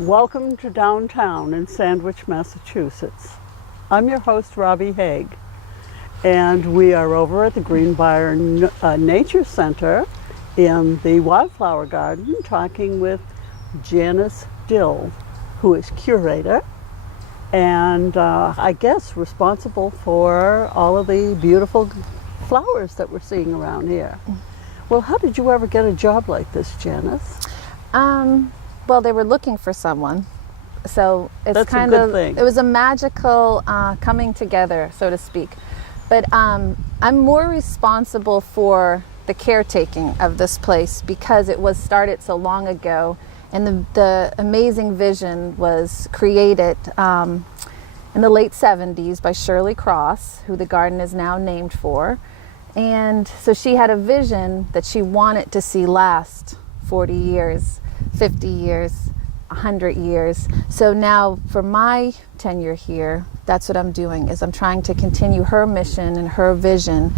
Welcome to downtown in Sandwich, Massachusetts. I'm your host, Robbie Haig, and we are over at the Briar Nature Center in the Wildflower Garden talking with Janice Dill, who is curator and I guess responsible for all of the beautiful flowers that we're seeing around here. Well, how did you ever get a job like this, Janice? Well, they were looking for someone, so it's That's kind a good of thing. It was a magical coming together, so to speak. But I'm more responsible for the caretaking of this place because it was started so long ago, and the amazing vision was created in the late 70s by Shirley Cross, who the garden is now named for. And so she had a vision that she wanted to see last 40 years, 50 years, 100 years. So now for my tenure here, that's what I'm doing, is I'm trying to continue her mission and her vision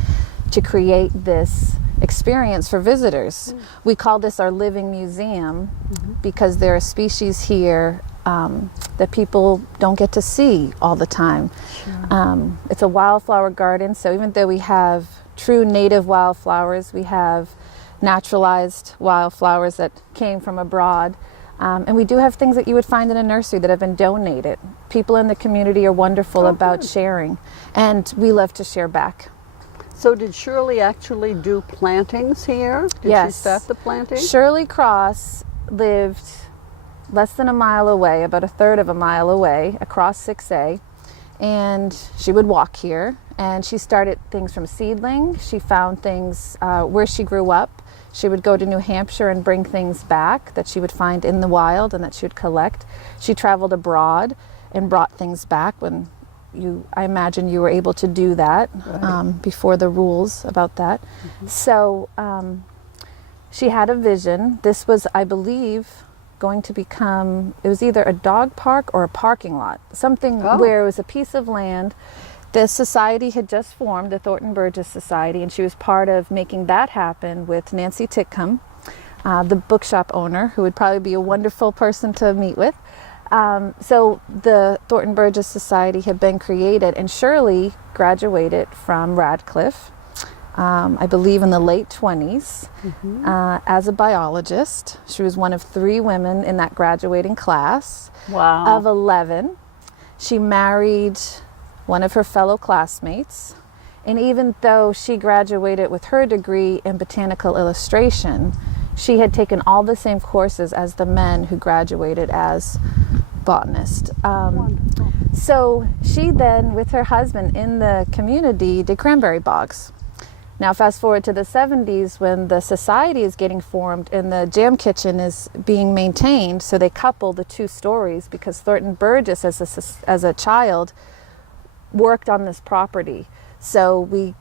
to create this experience for visitors. We call this our living museum because there are species here that people don't get to see all the time. Sure. It's a wildflower garden, so even though we have true native wildflowers, we have naturalized wildflowers that came from abroad. And we do have things that you would find in a nursery that have been donated. People in the community are wonderful about sharing, and we love to share back. So did Shirley actually do plantings here? Did she start the planting? Shirley Cross lived less than a mile away, about a third of a mile away, across 6A. And she would walk here, and she started things from seedling. She found things where she grew up. She would go to New Hampshire and bring things back that she would find in the wild and that she would collect. She traveled abroad and brought things back when I imagine you were able to do that before the rules about that. So she had a vision. This was, I believe, going to become, it was either a dog park or a parking lot, something where it was a piece of land. The society had just formed, the Thornton Burgess Society, and she was part of making that happen with Nancy Titcomb, the bookshop owner, who would probably be a wonderful person to meet with. So the Thornton Burgess Society had been created, and Shirley graduated from Radcliffe, I believe in the late 20s, as a biologist. She was one of 3 women in that graduating class of 11. She married one of her fellow classmates, and even though she graduated with her degree in botanical illustration, she had taken all the same courses as the men who graduated as botanists. So she then, with her husband in the community, did cranberry bogs. Now fast forward to the 70s when the society is getting formed and the jam kitchen is being maintained, so they couple the 2 stories because Thornton Burgess as a child worked on this property. So we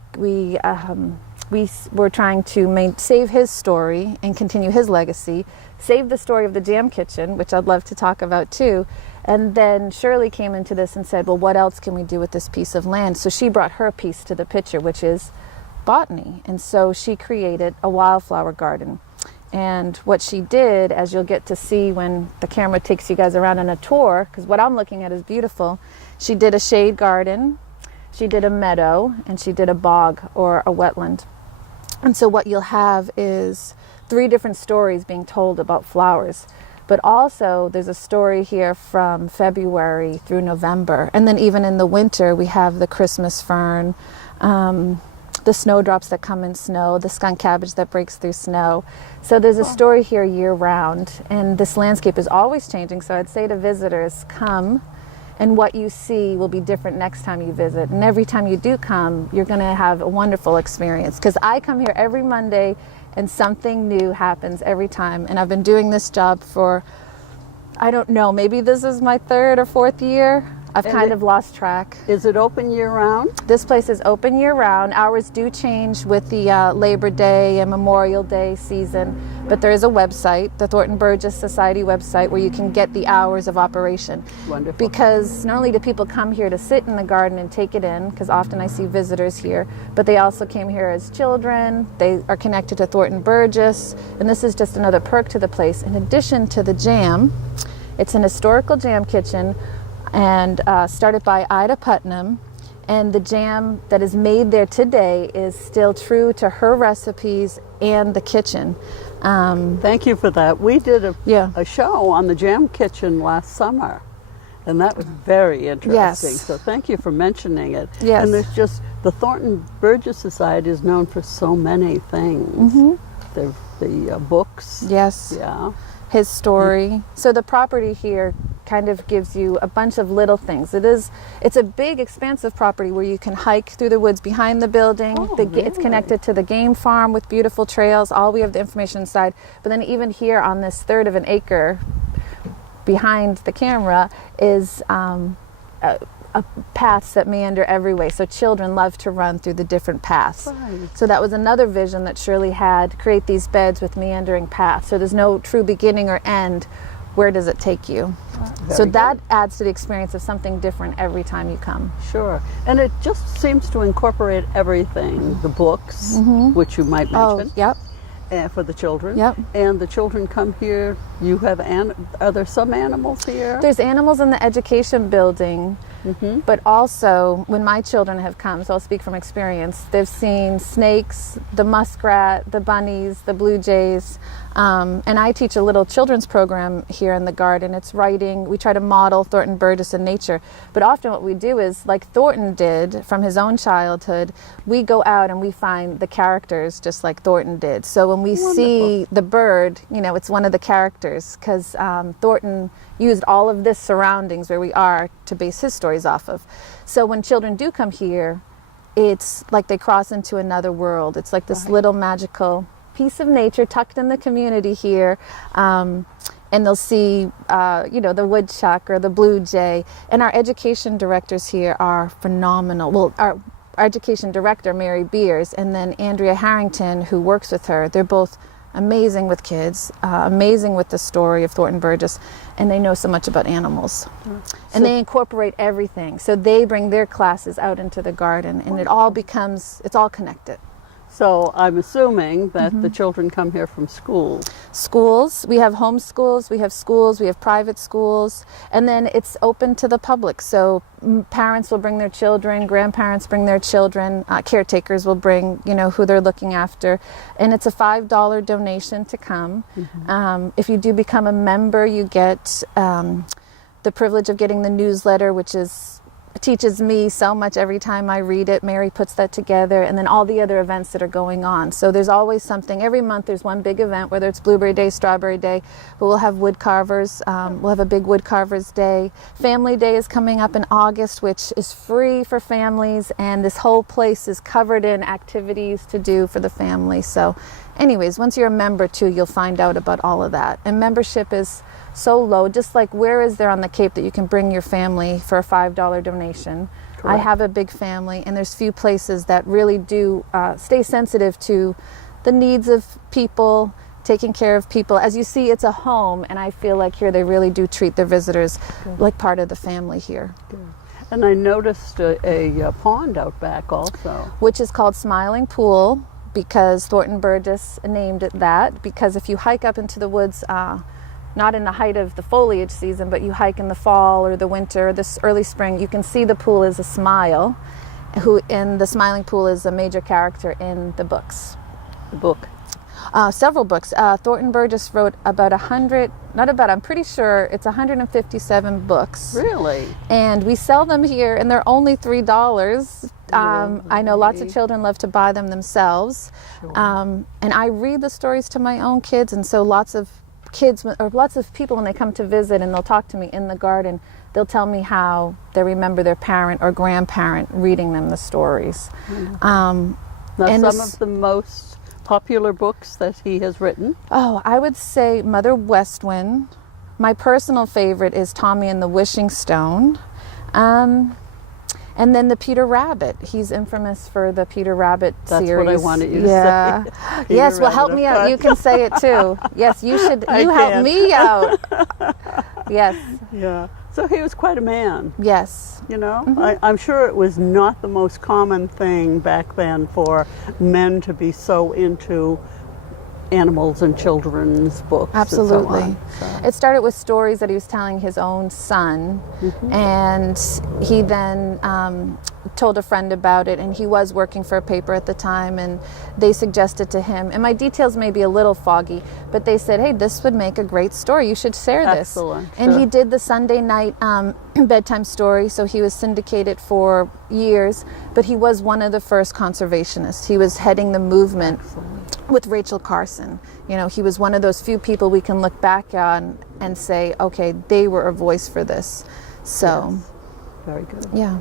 were trying to save his story and continue his legacy, save the story of the jam kitchen, which I'd love to talk about too. And then Shirley came into this and said, well, what else can we do with this piece of land? So she brought her piece to the picture, which is botany. And so she created a wildflower garden. And what she did, as you'll get to see when the camera takes you guys around on a tour, because what I'm looking at is beautiful, she did a shade garden, she did a meadow, and she did a bog or a wetland. And so what you'll have is 3 different stories being told about flowers. But also there's a story here from February through November. And then even in the winter, we have the Christmas fern, the snowdrops that come in snow, the skunk cabbage that breaks through snow. So there's a story here year round, and this landscape is always changing. So I'd say to visitors, come, and what you see will be different next time you visit. And every time you do come, you're gonna have a wonderful experience, because I come here every Monday and something new happens every time. And I've been doing this job for, I don't know, maybe this is my 3rd or 4th year. I've kind of lost track. Is it open year-round? This place is open year-round. Hours do change with the Labor Day and Memorial Day season, but there is a website, the Thornton Burgess Society website, where you can get the hours of operation. Wonderful. Because not only do people come here to sit in the garden and take it in, because often I see visitors here, but they also came here as children. They are connected to Thornton Burgess, and this is just another perk to the place. In addition to the jam, It's an historical jam kitchen, and started by Ida Putnam. And the jam that is made there today is still true to her recipes and the kitchen. Thank you for that. We did Yeah. a show on the Jam Kitchen last summer, and that was very interesting. Yes. So thank you for mentioning it. Yes. And there's just, the Thornton Burgess Society is known for so many things. The books. Yes. Yeah. His story. So the property here kind of gives you a bunch of little things. It's a big, expansive property where you can hike through the woods behind the building. Oh, It's really? connected to the game farm with beautiful trails. All we have the information inside. But then even here on this third of an acre behind the camera is paths that meander every way. So children love to run through the different paths. Right. So that was another vision that Shirley had, create these beds with meandering paths. So there's no true beginning or end. Where does it take you? So Very that good. adds to the experience of something different every time you come. Sure. And it just seems to incorporate everything. The books, which you might mention. Oh, yep. For the children. Yep. And the children come here. You have, are there some animals here? There's animals in the education building, but also when my children have come, so I'll speak from experience, they've seen snakes, the muskrat, the bunnies, the blue jays. And I teach a little children's program here in the garden. It's writing. We try to model Thornton Burgess in nature. But often what we do is, like Thornton did from his own childhood, we go out and we find the characters just like Thornton did. So when we see the bird, it's one of the characters, because Thornton used all of this surroundings where we are to base his stories off of. So when children do come here, it's like they cross into another world. It's like this little magical piece of nature tucked in the community here, and they'll see the woodchuck or the blue jay. And our education directors here are phenomenal. Well, our education director, Mary Beers, and then Andrea Harrington, who works with her, they're both amazing with kids, amazing with the story of Thornton Burgess, and they know so much about animals. And they incorporate everything. So they bring their classes out into the garden, and it's all connected. So I'm assuming that the children come here from school. Schools, we have home schools, we have private schools, and then it's open to the public. So parents will bring their children, grandparents bring their children, caretakers will bring, who they're looking after. And it's a $5 donation to come. If you do become a member, you get the privilege of getting the newsletter, which teaches me so much every time I read it. Mary puts that together, and then all the other events that are going on. So there's always something. Every month there's one big event, whether it's Blueberry Day, Strawberry Day, but we'll have wood carvers. We'll have a big wood carvers day. Family Day is coming up in August, which is free for families, and this whole place is covered in activities to do for the family. So anyways, once you're a member too, you'll find out about all of that. And membership is so low, just like where is there on the Cape that you can bring your family for a $5 donation? Correct. I have a big family, and there's few places that really do stay sensitive to the needs of people, taking care of people. As you see, it's a home, and I feel like here they really do treat their visitors like part of the family here. Good. And I noticed a pond out back also. Which is called Smiling Pool, because Thornton Burgess named it that, because if you hike up into the woods, not in the height of the foliage season, but you hike in the fall or the winter or this early spring, you can see the pool is a smile, and the Smiling Pool is a major character in the books. The book. Several books. Thornton Burgess wrote about I'm pretty sure it's 157 books. Really? And we sell them here, and they're only $3. I know lots of children love to buy them themselves. Sure. And I read the stories to my own kids, and so lots of kids or lots of people, when they come to visit and they'll talk to me in the garden, they'll tell me how they remember their parent or grandparent reading them the stories. Now, some of the most popular books that he has written? Oh, I would say Mother Westwind. My personal favorite is Tommy and the Wishing Stone. And then the Peter Rabbit. He's infamous for the Peter Rabbit series. That's what I wanted you to say. Yes, well, help me out. You can say it too. Yes, you should. You help me out. Yes. Yeah. So he was quite a man. Yes. I'm sure it was not the most common thing back then for men to be so into animals and children's books. Absolutely. And so on. So, It started with stories that he was telling his own son, and he then told a friend about it, and he was working for a paper at the time, and they suggested to him, and my details may be a little foggy, but they said, hey, this would make a great story. You should share this. Excellent. And Sure. he did the Sunday night bedtime story, so he was syndicated for years, but he was one of the first conservationists. He was heading the movement with Rachel Carson. You know, he was one of those few people we can look back on and say, okay, they were a voice for this. So, Yes. Very good. yeah.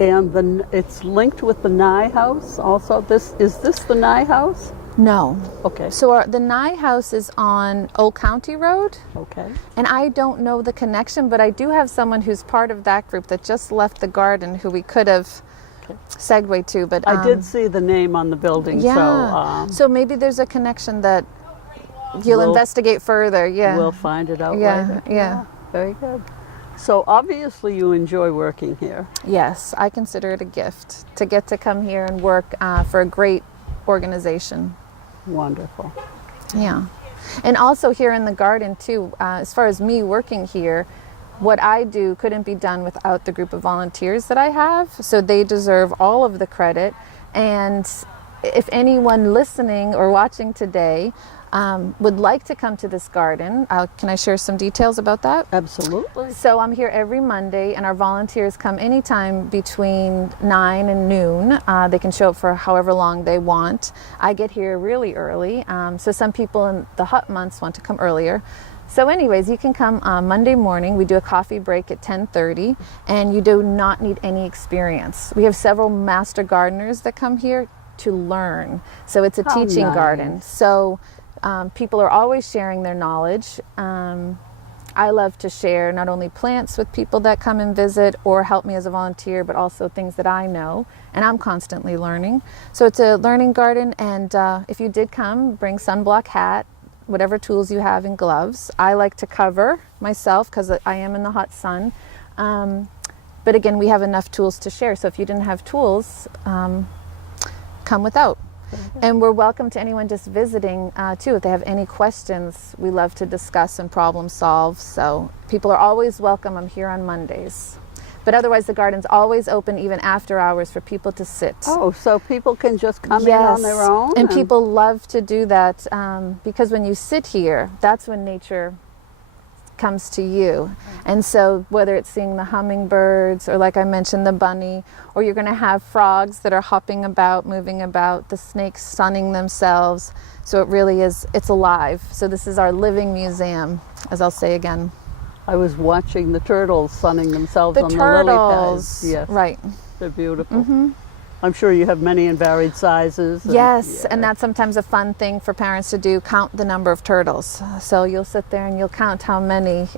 And it's linked with the Nye House also. Is this the Nye House? No. Okay. So the Nye House is on Old County Road, Okay. and I don't know the connection, but I do have someone who's part of that group that just left the garden who we could have segued to. But I did see the name on the building. yeah. So So maybe there's a connection that you'll We'll- investigate further. Yeah. we'll find it out Yeah, later. yeah. Very good. So obviously you enjoy working here. Yes, I consider it a gift to get to come here and work for a great organization. Wonderful. Yeah. And also here in the garden too, as far as me working here, what I do couldn't be done without the group of volunteers that I have. So they deserve all of the credit. And if anyone listening or watching today would like to come to this garden, can I share some details about that? Absolutely. So I'm here every Monday, and our volunteers come anytime between 9 and noon. They can show up for however long they want. I get here really early, so some people in the hot months want to come earlier. So anyways, you can come Monday morning. We do a coffee break at 10:30, and you do not need any experience. We have several master gardeners that come here to learn. So it's a How teaching nice. garden. So people are always sharing their knowledge. I love to share not only plants with people that come and visit or help me as a volunteer, but also things that I know, and I'm constantly learning. So it's a learning garden, and if you did come, bring sunblock hat, whatever tools you have, and gloves. I like to cover myself because I am in the hot sun. But again, we have enough tools to share, so if you didn't have tools, come without. And we're welcome to anyone just visiting too. If they have any questions, we love to discuss and problem solve. So people are always welcome. I'm here on Mondays. But otherwise, the garden's always open even after hours for people to sit. Oh, so people can just come in on their own? And people love to do that because when you sit here, that's when nature comes to you. And so whether it's seeing the hummingbirds or, like I mentioned, the bunny, or you're going to have frogs that are hopping about, moving about, the snakes sunning themselves. So it really is, it's alive. So this is our living museum, as I'll say again. I was watching the turtles sunning themselves The on turtles, the lily pads. Yes, right. they're beautiful. I'm sure you have many in varied sizes. Yes, and that's sometimes a fun thing for parents to do, count the number of turtles. So you'll sit there and you'll count how many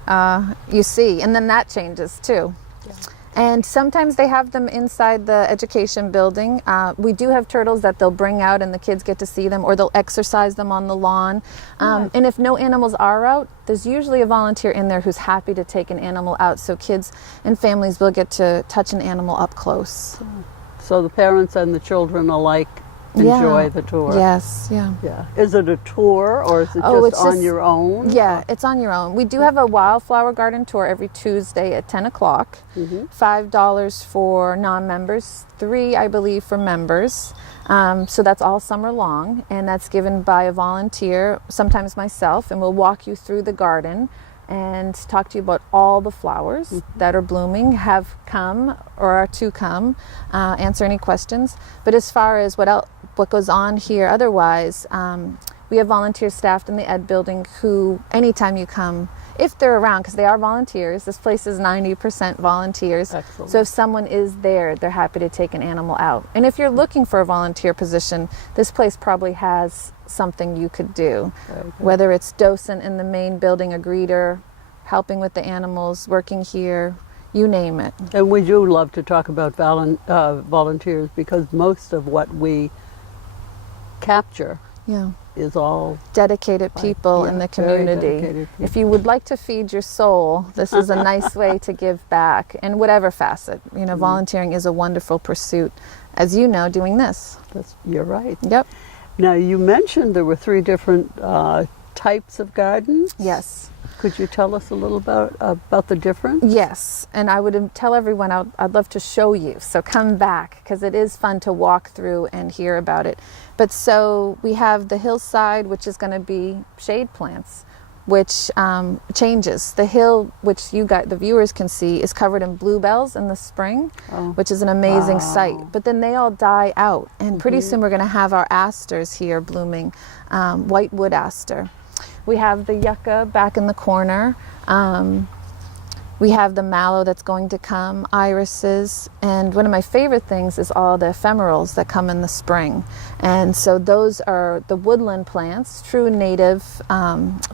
you see, and then that changes too. Yeah. And sometimes they have them inside the education building. We do have turtles that they'll bring out and the kids get to see them, or they'll exercise them on the lawn. And if no animals are out, there's usually a volunteer in there who's happy to take an animal out, so kids and families will get to touch an animal up close. So the parents and the children alike enjoy the tour. Yes, yeah. Yeah. Is it a tour or is it It's just on your own? Yeah, it's on your own. We do have a wildflower garden tour every Tuesday at 10 o'clock. $5 for non-members, $3, I believe, for members. So that's all summer long, and that's given by a volunteer, sometimes myself, and we'll walk you through the garden and talk to you about all the flowers that are blooming, have come or are to come, answer any questions. But as far as what goes on here otherwise, we have volunteers staffed in the ed building who, anytime you come, if they're around, because they are volunteers, this place is 90% volunteers. Excellent. So if someone is there, they're happy to take an animal out. And if you're looking for a volunteer position, this place probably has something you could do. Whether it's docent in the main building, a greeter, helping with the animals, working here, you name it. And we do love to talk about volunteers because most of what we capture Yeah. is all Dedicated people in the very community. dedicated people. If you would like to feed your soul, this is a nice way to give back in whatever facet. You know, volunteering is a wonderful pursuit, as you know, doing this. You're right. Yep. Now, you mentioned there were 3 different types of gardens. Yes. Could you tell us a little about the difference? Yes, and I would tell everyone I'd love to show you. So come back, because it is fun to walk through and hear about it. But so we have the hillside, which is going to be shade plants, which changes. The hill, which the viewers can see, is covered in bluebells in the spring, which is an amazing sight. But then they all die out, and pretty soon we're going to have our asters here blooming, white wood aster. We have the yucca back in the corner. We have the mallow that's going to come, irises, and one of my favorite things is all the ephemerals that come in the spring. And so those are the woodland plants, true native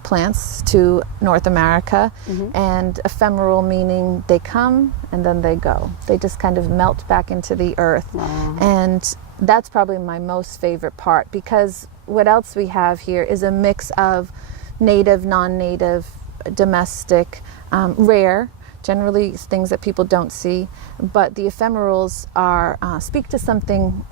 plants to North America, and ephemeral meaning they come and then they go. They just kind of melt back into the earth. Wow. And that's probably my most favorite part, because what else we have here is a mix of native, non-native, domestic, rare, generally things that people don't see, but the ephemerals are speak to something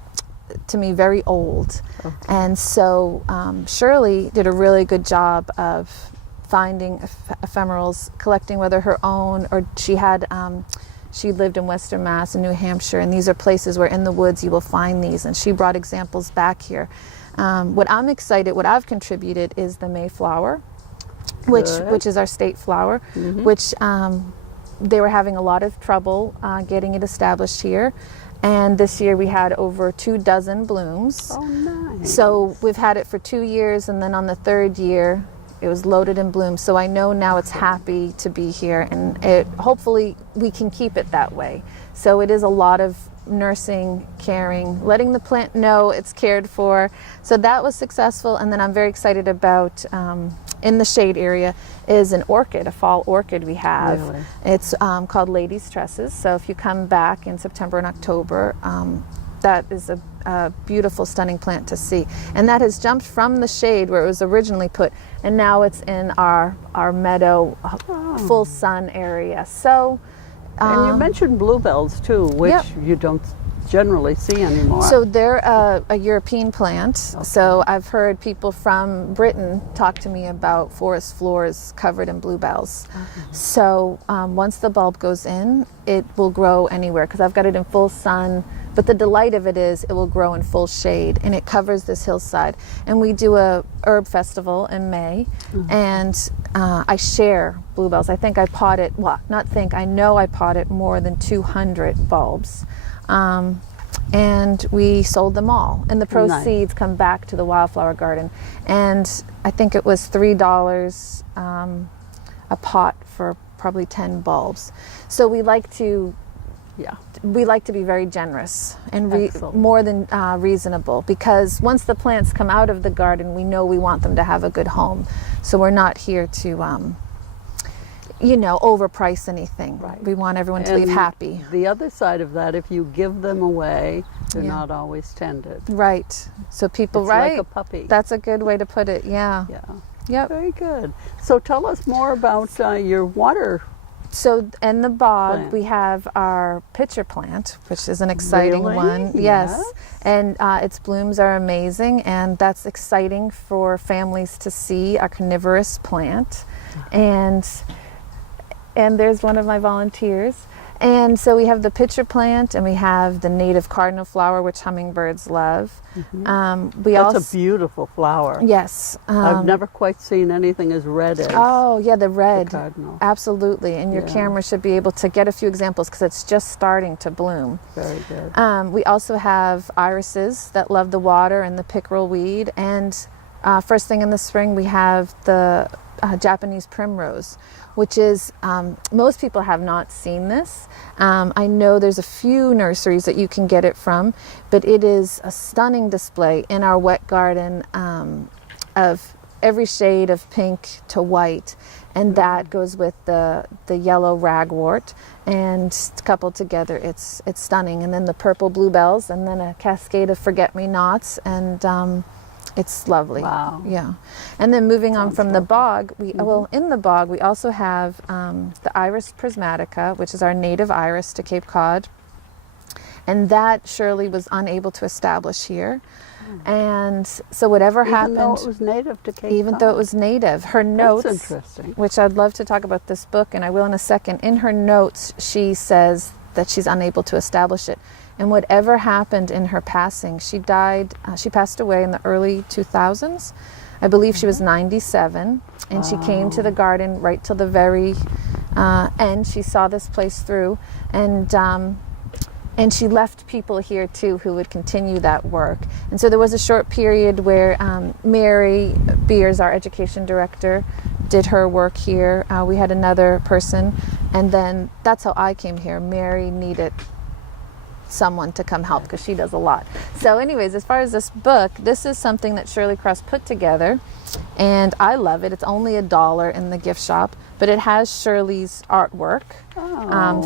to me very old. Okay. And so Shirley did a really good job of finding ephemerals, collecting whether her own or she lived in Western Mass and New Hampshire, and these are places where in the woods you will find these, and she brought examples back here. What I've contributed is the Mayflower, which is our state flower, which they were having a lot of trouble getting it established here. And this year we had over 24 blooms. Oh, nice. So we've had it for 2 years, and then on the 3rd year, it was loaded in bloom. So I know now it's happy to be here, and hopefully we can keep it that way. So it is a lot of nursing, caring, letting the plant know it's cared for. So that was successful. And then I'm very excited about, in the shade area, is an orchid, a fall orchid we have. Really? It's called Lady's Tresses. So if you come back in September and October, that is a beautiful, stunning plant to see. And that has jumped from the shade where it was originally put, and now it's in our meadow, full sun area. So, and you mentioned bluebells too, which you don't generally see anymore. So they're a European plant. Okay. So I've heard people from Britain talk to me about forest floors covered in bluebells. So once the bulb goes in, it will grow anywhere, because I've got it in full sun. But the delight of it is it will grow in full shade, and it covers this hillside. And we do a herb festival in May, and I share bluebells. I think I potted, I know I potted more than 200 bulbs. And we sold them all, and the proceeds come back to the wildflower garden. And I think it was $3 a pot for probably 10 bulbs. So we like to be very generous and more than reasonable, because once the plants come out of the garden, we know we want them to have a good home. So we're not here to overprice anything. Right. We want everyone to leave happy. The other side of that, if you give them away, they're not always tended. Right. So people, it's like a puppy. That's a good way to put it. Yeah. Yeah. Yep. Very good. So tell us more about your water. So in the bog, plant. We have our pitcher plant, which is an exciting one. Yes. And its blooms are amazing, and that's exciting for families to see, a carnivorous plant. And there's one of my volunteers. And so we have the pitcher plant, and we have the native cardinal flower, which hummingbirds love. That's a beautiful flower. Yes. I've never quite seen anything as red as the red. The cardinal. Absolutely. And your camera should be able to get a few examples, because it's just starting to bloom. Very good. We also have irises that love the water, and the pickerel weed. And first thing in the spring, we have the Japanese primrose, which is, most people have not seen this. I know there's a few nurseries that you can get it from, but it is a stunning display in our wet garden of every shade of pink to white, and that goes with the yellow ragwort, and coupled together it's stunning. And then the purple bluebells, and then a cascade of forget-me-nots, and it's lovely. Wow. Yeah. And then moving on from the bog, in the bog we also have the Iris prismatica, which is our native iris to Cape Cod. and that Shirley was unable to establish here. And so whatever happened, Even though it was native to Cape even Cod. though it was native, her notes, That's interesting. which I'd love to talk about this book, and I will in a second, in her notes she says that she's unable to establish it. And whatever happened in her passing, she died, she passed away in the early 2000s. I believe she was 97, and she came to the garden right till the very end. She saw this place through, and she left people here too who would continue that work. And so there was a short period where Mary Beers, our education director, did her work here. We had another person, and then that's how I came here. Mary needed someone to come help because she does a lot. So anyways, as far as this book, this is something that Shirley Cross put together, and I love it. It's only $1 in the gift shop, but it has Shirley's artwork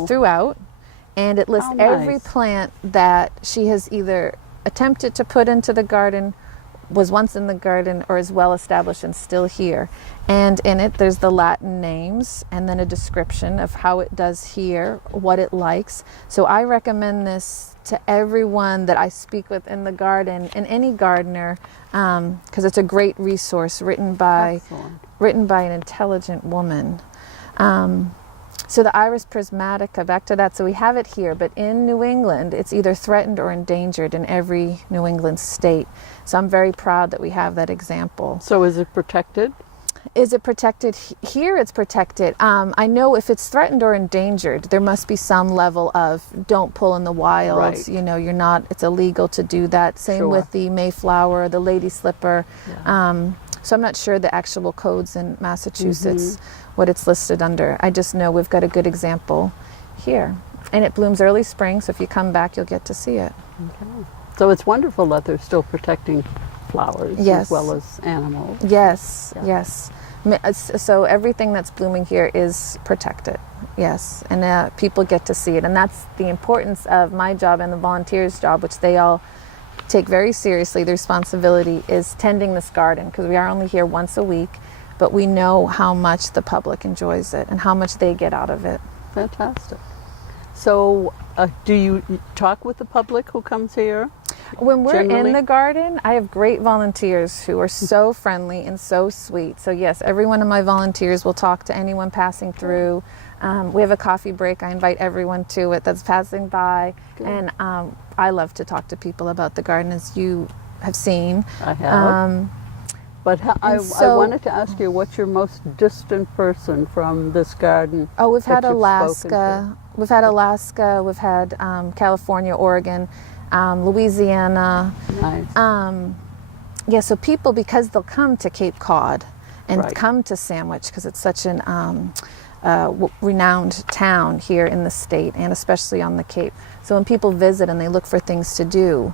throughout, and it lists every plant that she has either attempted to put into the garden, was once in the garden, or is well established and still here. And in it there's the Latin names and then a description of how it does here, what it likes. So I recommend this to everyone that I speak with in the garden, and any gardener, because it's a great resource written by an intelligent woman. So the Iris prismatica, back to that. So we have it here, but in New England, it's either threatened or endangered in every New England state. So I'm very proud that we have that example. So is it protected? Is it protected? Here it's protected. I know if it's threatened or endangered, there must be some level of don't pull in the wilds. Right. You know, you're not, it's illegal to do that. Same with the Mayflower, the lady slipper. Yeah. So I'm not sure the actual codes in Massachusetts, what it's listed under. I just know we've got a good example here. And it blooms early spring, so if you come back, you'll get to see it. Okay. So it's wonderful that they're still protecting flowers as well as animals. Yes, yes. So everything that's blooming here is protected, yes. And people get to see it. And that's the importance of my job and the volunteers' job, which they all take very seriously. The responsibility is tending this garden, because we are only here once a week, but we know how much the public enjoys it and how much they get out of it. Fantastic. So do you talk with the public who comes here? When we're generally? in the garden, I have great volunteers who are so friendly and so sweet. So yes, every one of my volunteers will talk to anyone passing through. We have a coffee break. I invite everyone to it that's passing by. Good. And I love to talk to people about the garden, as you have seen. I have. But I wanted to ask you, what's your most distant person from this garden? Oh, we've had Alaska. We've had Alaska. We've had California, Oregon, Louisiana. Nice. Yeah, so people, because they'll come to Cape Cod and come to Sandwich, because it's such an renowned town here in the state, and especially on the Cape. So when people visit and they look for things to do,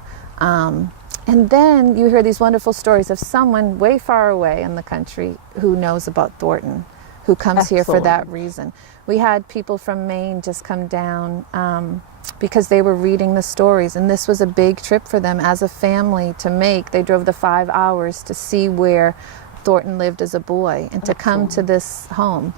and then you hear these wonderful stories of someone way far away in the country who knows about Thornton, who comes here for that reason. We had people from Maine just come down because they were reading the stories, and this was a big trip for them as a family to make. They drove the 5 hours to see where Thornton lived as a boy and to come to this home.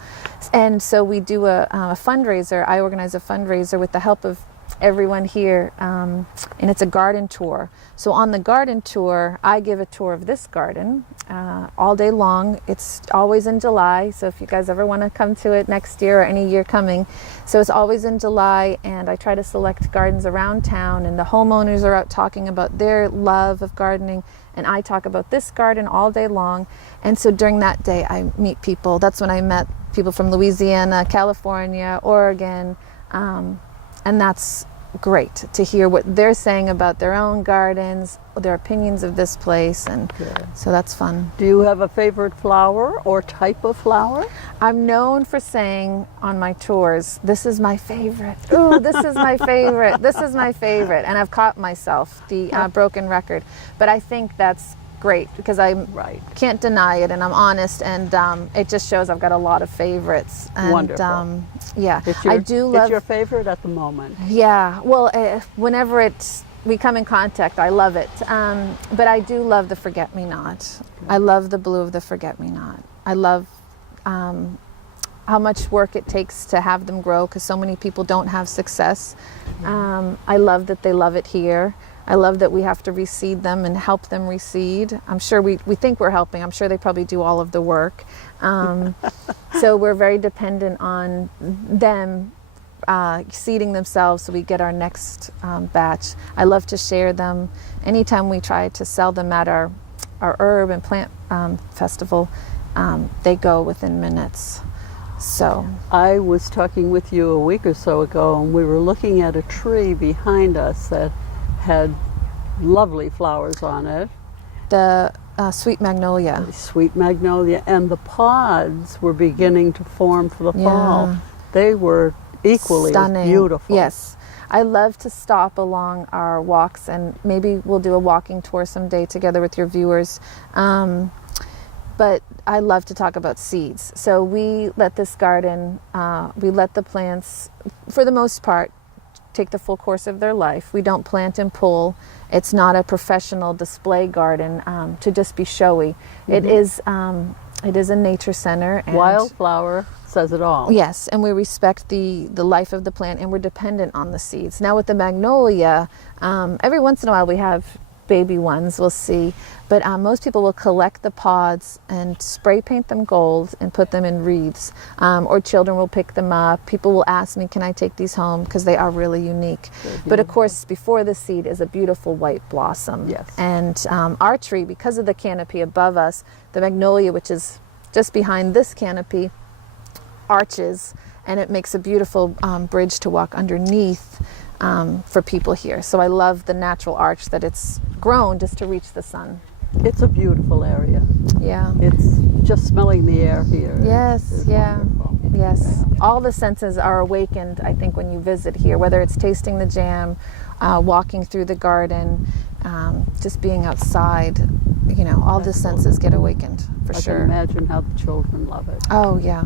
And so we do a fundraiser. I organize a fundraiser with the help of everyone here, and it's a garden tour. So on the garden tour, I give a tour of this garden all day long. It's always in July, so if you guys ever want to come to it next year or any year coming. So it's always in July, and I try to select gardens around town, and the homeowners are out talking about their love of gardening, and I talk about this garden all day long. And so during that day, I meet people. That's when I met people from Louisiana, California, Oregon, and that's great to hear what they're saying about their own gardens, their opinions of this place, and so that's fun. Do you have a favorite flower or type of flower? I'm known for saying on my tours, this is my favorite. Ooh, this is my favorite. This is my favorite. And I've caught myself, the broken record. But I think that's great, because I can't deny it, and I'm honest, and it just shows I've got a lot of favorites. And, wonderful. Yeah, I do love. It's your favorite at the moment. Yeah, well, whenever we come in contact, I love it. But I do love the forget-me-not. I love the blue of the forget-me-not. I how much work it takes to have them grow, because so many people don't have success. I love that they love it here. I love that we have to reseed them and help them reseed. I'm sure we think we're helping. I'm sure they probably do all of the work. So we're very dependent on them seeding themselves so we get our next batch. I love to share them. Anytime we try to sell them at our herb and plant festival, they go within minutes. So I was talking with you a week or so ago, and we were looking at a tree behind us that had lovely flowers on it. the sweet magnolia. Sweet magnolia, and the pods were beginning to form for the fall. They were equally Stunning. as beautiful. Yes. I love to stop along our walks, and maybe we'll do a walking tour someday together with your viewers. But I love to talk about seeds. So we let this garden, we let the plants, for the most part, take the full course of their life. We don't plant and pull. It's not a professional display garden to just be showy. It is a nature center. And Wildflower says it all. yes, and we respect the life of the plant, and we're dependent on the seeds. Now with the magnolia, every once in a while we have baby ones, we'll see, but most people will collect the pods and spray paint them gold and put them in wreaths, or children will pick them up. People will ask me, can I take these home, because they are really unique. But of course, before the seed is a beautiful white blossom. Yes. And our tree, because of the canopy above us, the magnolia, which is just behind this canopy, arches, and it makes a beautiful bridge to walk underneath for people here. So I love the natural arch that it's grown just to reach the sun. It's a beautiful area. Yeah. It's just smelling the air here. Yes, is yeah. wonderful. Yes. All the senses are awakened, I think, when you visit here, whether it's tasting the jam, walking through the garden, just being outside, you know, all the senses get awakened, for I sure. can imagine how the children love it. Oh, yeah.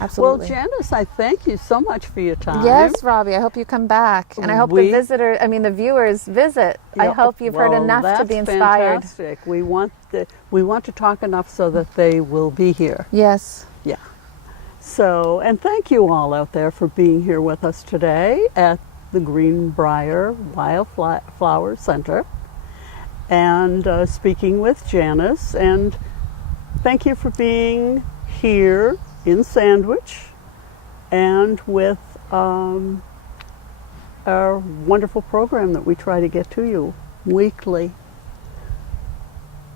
Absolutely. Well, Janice, I thank you so much for your time. Yes, Robbie, I hope you come back. And I hope the viewers visit. I Yeah, hope you've heard well, enough to be that's inspired. Fantastic. We want to talk enough so that they will be here. Yes. Yeah. So, and thank you all out there for being here with us today at the Green Briar Wildflower Center, and speaking with Janice. And thank you for being here in Sandwich, and with our wonderful program that we try to get to you weekly.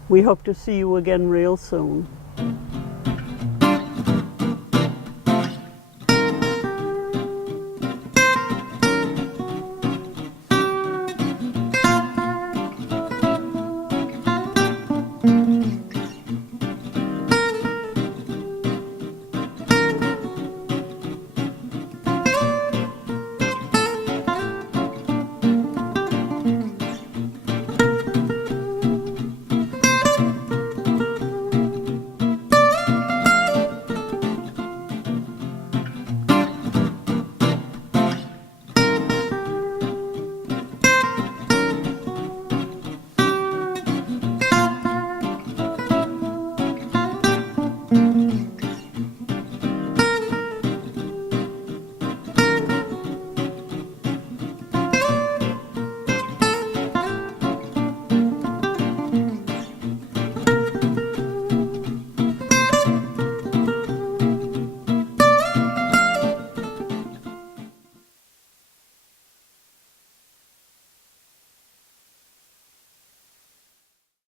We hope to see you again real soon.